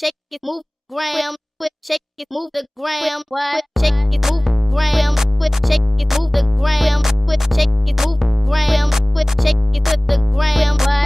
shake it, move gram, quit, shake it, move the gram, what, shake it, move gram, quit, shake it, move the gram, quit, shake it, move gram, quit, shake it, put the gram, what.